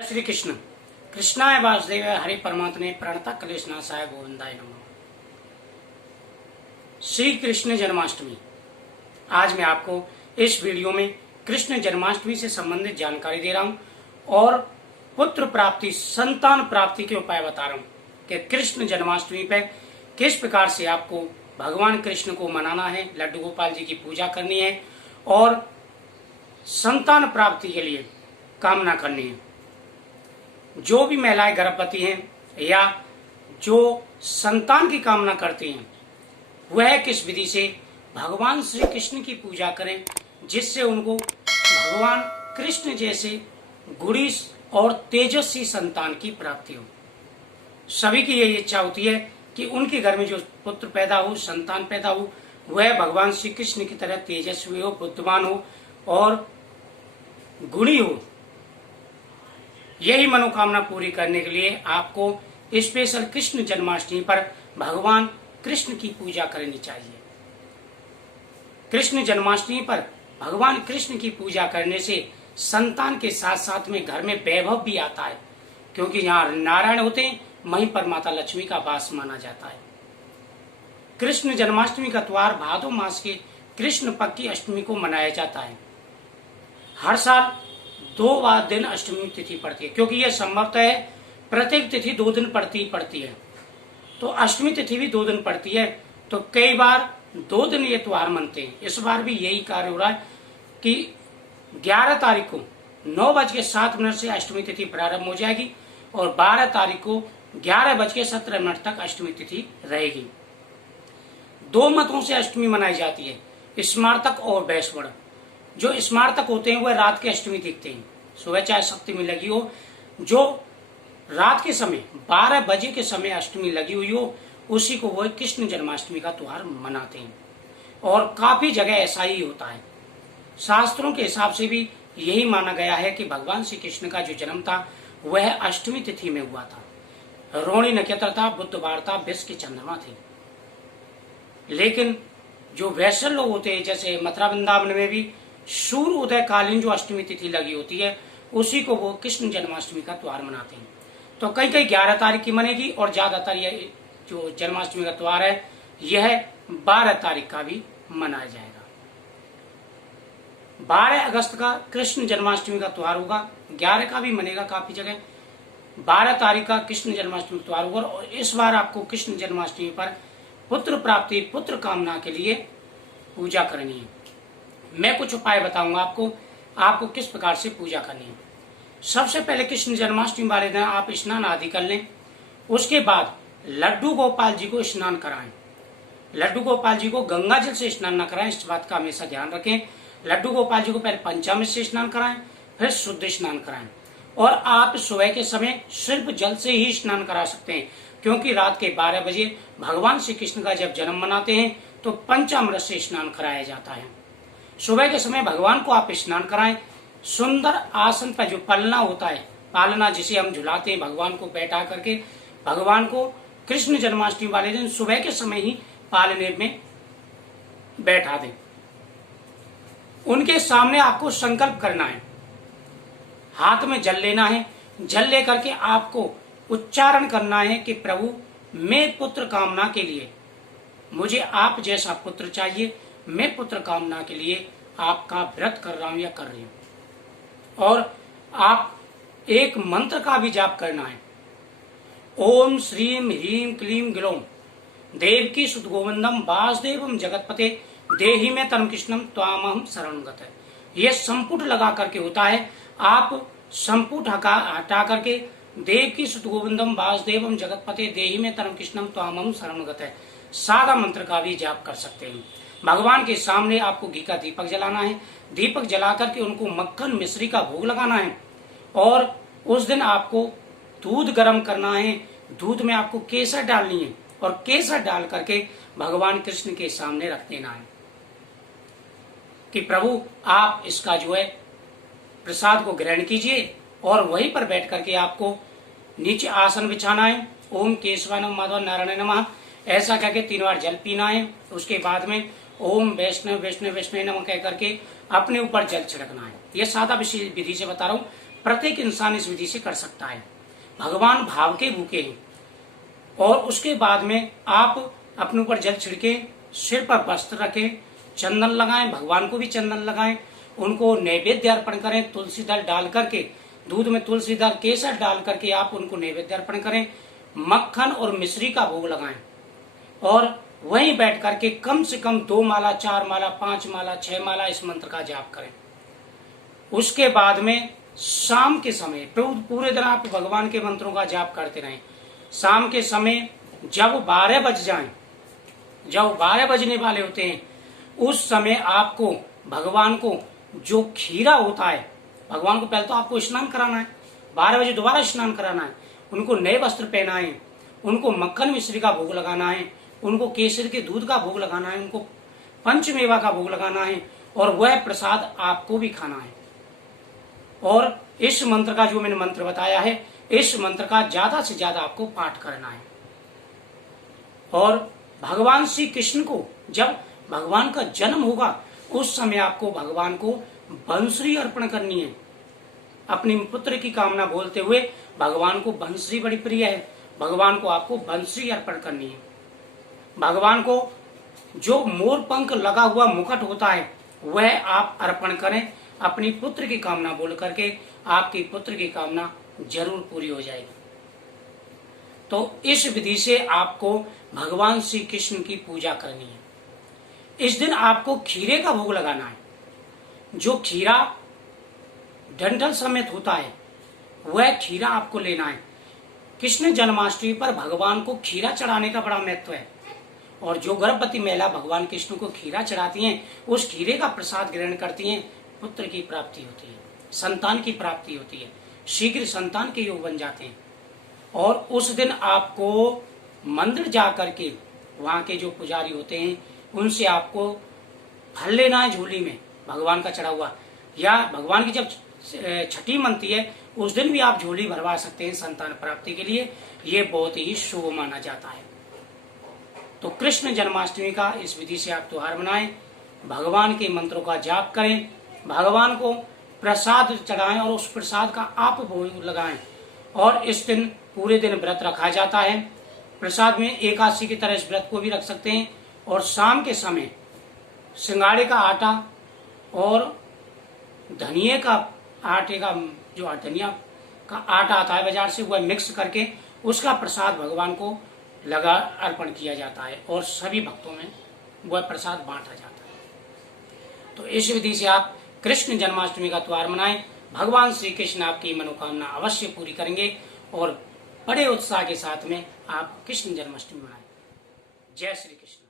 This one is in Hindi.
श्री कृष्ण कृष्णाय वासुदेव हरि परमात्मे प्रणता क्लेश नाशाय गोविंदाय नमः। श्री कृष्ण जन्माष्टमी। आज मैं आपको इस वीडियो में कृष्ण जन्माष्टमी से संबंधित जानकारी दे रहा हूं और पुत्र प्राप्ति संतान प्राप्ति के उपाय बता रहा हूं कि कृष्ण जन्माष्टमी पर किस प्रकार से आपको भगवान कृष्ण को मनाना है, लड्डू गोपाल जी की पूजा करनी है और संतान प्राप्ति के लिए कामना करनी है। जो भी महिलाएं गर्भवती हैं या जो संतान की कामना करती हैं वह किस विधि से भगवान श्री कृष्ण की पूजा करें जिससे उनको भगवान कृष्ण जैसे गुणी और तेजस्वी संतान की प्राप्ति हो। सभी की यही इच्छा होती है कि उनके घर में जो पुत्र पैदा हो, संतान पैदा हो, वह भगवान श्री कृष्ण की तरह तेजस्वी हो, बुद्धिमान हो और गुणी हो। यही मनोकामना पूरी करने के लिए आपको स्पेशल कृष्ण जन्माष्टमी पर भगवान कृष्ण की पूजा करनी चाहिए। कृष्ण जन्माष्टमी पर भगवान कृष्ण की पूजा करने से संतान के साथ साथ में घर में वैभव भी आता है, क्योंकि यहाँ नारायण होते हैं, वहीं पर माता लक्ष्मी का वास माना जाता है। कृष्ण जन्माष्टमी का त्योहार भादो मास के कृष्ण पक्ष की अष्टमी को मनाया जाता है। हर साल 2 बार दिन अष्टमी तिथि पड़ती है, क्योंकि यह संभवतः है प्रत्येक तिथि 2 दिन पड़ती है, तो अष्टमी तिथि भी 2 दिन पड़ती है, तो कई बार 2 दिन ये त्योहार मनते हैं। इस बार भी यही कार्य हो रहा है कि 11 तारीख को 9:07 से अष्टमी तिथि प्रारंभ हो जाएगी और 12 तारीख को 11:17 तक अष्टमी तिथि रहेगी। 2 मतों से अष्टमी मनाई जाती है, स्मार्तक और वैश्वण। जो स्मार्तक होते हैं वह रात के अष्टमी दिखते हैं, सुबह चाहे सप्तमी लगी हो, जो रात के समय 12 बजे के समय अष्टमी लगी हुई हो, उसी को वह कृष्ण जन्माष्टमी का त्योहार मनाते हैं और काफी जगह ऐसा ही होता है। शास्त्रों के हिसाब से भी यही माना गया है कि भगवान श्री कृष्ण का जो जन्म था वह अष्टमी तिथि में हुआ था। रोहिणी नक्षत्र था, बुधवार था, विष के चंद्रमा थे। लेकिन जो वैश्य लोग होते हैं, जैसे मथुरा वृंदावन में भी सूर्य उदय कालीन जो अष्टमी तिथि लगी होती है उसी को वो कृष्ण जन्माष्टमी का त्योहार मनाते हैं। तो कई 11 तारीख की मनेगी और ज्यादातर यह जो जन्माष्टमी का त्योहार है यह 12 तारीख का भी मनाया जाएगा। 12 अगस्त का कृष्ण जन्माष्टमी का त्योहार होगा, 11 का भी मनेगा काफी जगह, 12 तारीख का कृष्ण जन्माष्टमी त्योहार होगा। और इस बार आपको कृष्ण जन्माष्टमी पर पुत्र प्राप्ति, पुत्र कामना के लिए पूजा करनी है। मैं कुछ उपाय बताऊंगा आपको किस प्रकार से पूजा करनी है। सबसे पहले कृष्ण जन्माष्टमी वाले दिन आप स्नान आदि कर लें। उसके बाद लड्डू गोपाल जी को स्नान कराएं। लड्डू गोपाल जी को गंगा जल से स्नान न कराएं, इस बात का हमेशा ध्यान रखें। लड्डू गोपाल जी को पहले पंचामृत से स्नान कराएं, फिर शुद्ध स्नान कराएं। और आप सुबह के समय सिर्फ जल से ही स्नान करा सकते हैं, क्योंकि रात के 12 बजे भगवान श्री कृष्ण का जब जन्म मनाते हैं तो पंचामृत से स्नान कराया जाता है। सुबह के समय भगवान को आप स्नान कराएं। सुंदर आसन पर जो पलना होता है, पालना जिसे हम झुलाते हैं, भगवान को बैठा करके भगवान को कृष्ण जन्माष्टमी वाले दिन सुबह के समय ही पालने में बैठा दें। उनके सामने आपको संकल्प करना है, हाथ में जल लेना है। जल लेकर के आपको उच्चारण करना है कि प्रभु मैं पुत्र कामना के लिए, मुझे आप जैसा पुत्र चाहिए, मैं पुत्र कामना के लिए आपका व्रत कर रहा हूं या कर रही हूं। और आप एक मंत्र का भी जाप करना है। ओम श्रीम ह्रीम क्लीम ग्लोम देवकी सुत गोविंदम वासुदेवम जगतपते देहि में तम कृष्णम त्वामहम शरणं गतः। यह संपुट लगा करके होता है। आप संपुट हटा करके देवकी सुत गोविंदम वासुदेवम जगतपते देहि में तम कृष्णम त्वामहम शरणं गतः सादा मंत्र का भी जाप कर सकते हैं। भगवान के सामने आपको घी का दीपक जलाना है। दीपक जला करके उनको मक्खन मिश्री का भोग लगाना है और उस दिन आपको दूध गर्म करना है। दूध में आपको केसर डालनी है और केसर डाल करके भगवान कृष्ण के सामने रख देना है कि प्रभु आप इसका जो है प्रसाद को ग्रहण कीजिए। और वहीं पर बैठ करके आपको नीचे आसन बिछाना है। ओम केशवाय नमः, माधव नारायण नमः ऐसा कहकर 3 बार जल पीना है। उसके बाद में ओम वैष्णव वैष्णव वैष्णव नमः कह करके अपने ऊपर जल छिड़कना है। यह सादा विधि से बता रहा हूँ। प्रत्येक इंसान इस विधि से कर सकता है। भगवान भाव के भूखे हैं। और उसके बाद में आप अपने ऊपर जल छिड़के, सिर पर वस्त्र रखें, चंदन लगाएं, भगवान को भी चंदन लगाएं, उनको नैवेद्य अर्पण करें, तुलसी दल डाल करके, दूध में तुलसी दल केसर डाल करके आप उनको नैवेद्य अर्पण करें, मक्खन और मिश्री का भोग लगाएं और वहीं बैठ करके कम से कम 2 माला, 4 माला, 5 माला, 6 माला इस मंत्र का जाप करें। उसके बाद में शाम के समय पूरे दिन आप भगवान के मंत्रों का जाप करते रहें। शाम के समय जब 12 बज जाएं, जब 12 बजने वाले होते हैं, उस समय आपको भगवान को जो खीरा होता है, भगवान को पहले तो आपको स्नान कराना है, 12 बजे दोबारा स्नान कराना है, उनको नए वस्त्र पहनाएं, उनको मक्खन मिश्री का भोग लगाना है, उनको केसर के दूध का भोग लगाना है, उनको पंचमेवा का भोग लगाना है और वह प्रसाद आपको भी खाना है। और इस मंत्र का जो मैंने मंत्र बताया है, इस मंत्र का ज्यादा से ज्यादा आपको पाठ करना है। और भगवान श्री कृष्ण को जब भगवान का जन्म होगा उस समय आपको भगवान को बंसरी अर्पण करनी है। अपनी पुत्र की कामना बोलते हुए, भगवान को बंसरी बड़ी प्रिय है, भगवान को आपको बंसरी अर्पण करनी है। भगवान को जो मोर पंख लगा हुआ मुकुट होता है वह आप अर्पण करें। अपनी पुत्र की कामना बोल करके आपकी पुत्र की कामना जरूर पूरी हो जाएगी। तो इस विधि से आपको भगवान श्री कृष्ण की पूजा करनी है। इस दिन आपको खीरे का भोग लगाना है। जो खीरा डंठल समेत होता है वह खीरा आपको लेना है। कृष्ण जन्माष्टमी पर भगवान को खीरा चढ़ाने का बड़ा महत्व है और जो गर्भवती महिला भगवान कृष्ण को खीरा चढ़ाती हैं, उस खीरे का प्रसाद ग्रहण करती हैं, पुत्र की प्राप्ति होती है, संतान की प्राप्ति होती है, शीघ्र संतान के योग बन जाते हैं। और उस दिन आपको मंदिर जा करके वहां के जो पुजारी होते हैं उनसे आपको फल लेना है झोली में भगवान का चढ़ा हुआ, या भगवान की जब छठी मनती है उस दिन भी आप झोली भरवा सकते हैं संतान प्राप्ति के लिए। ये बहुत ही शुभ माना जाता है। तो कृष्ण जन्माष्टमी का इस विधि से आप त्योहार मनाएं, भगवान के मंत्रों का जाप करें, भगवान को प्रसाद चढ़ाएं और उस प्रसाद का आप भोग लगाएं। और इस दिन पूरे दिन व्रत रखा जाता है। प्रसाद में एकादशी की तरह इस व्रत को भी रख सकते हैं। और शाम के समय सिंगाड़े का आटा और धनिये का आटे का, जो धनिया का आटा आता है बाजार से, वह मिक्स करके उसका प्रसाद भगवान को लगा अर्पण किया जाता है और सभी भक्तों में वह प्रसाद बांटा जाता है। तो इस विधि से आप कृष्ण जन्माष्टमी का त्योहार मनाएं। भगवान श्री कृष्ण आपकी मनोकामना अवश्य पूरी करेंगे और बड़े उत्साह के साथ में आप कृष्ण जन्माष्टमी मनाएं। जय श्री कृष्ण।